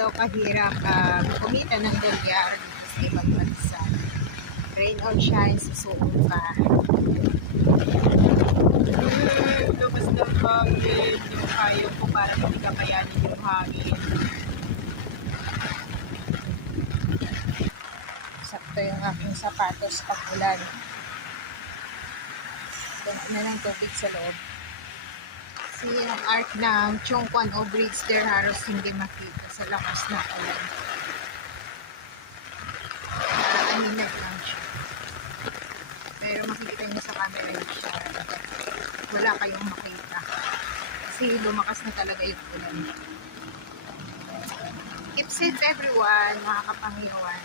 ganito kahirap kumita ng dolyar dito sa ibang bansa. Rain or shine, susuong ka. Lumas ng hangin, yung kayo ko para hindi kabayanin yung hangin. Sakto yung aking sapatos pag ulan. Puno na ng tubig sa loob. Kasi yung art ng Chongquan o Bridge there halos hindi makita sa lakas na ulan. Aninag lang siya. Pero makikita nyo sa camera yung siya. Wala kayong makita. Kasi lumakas na talaga yung ulan. Keep safe everyone, mga kapangyawan.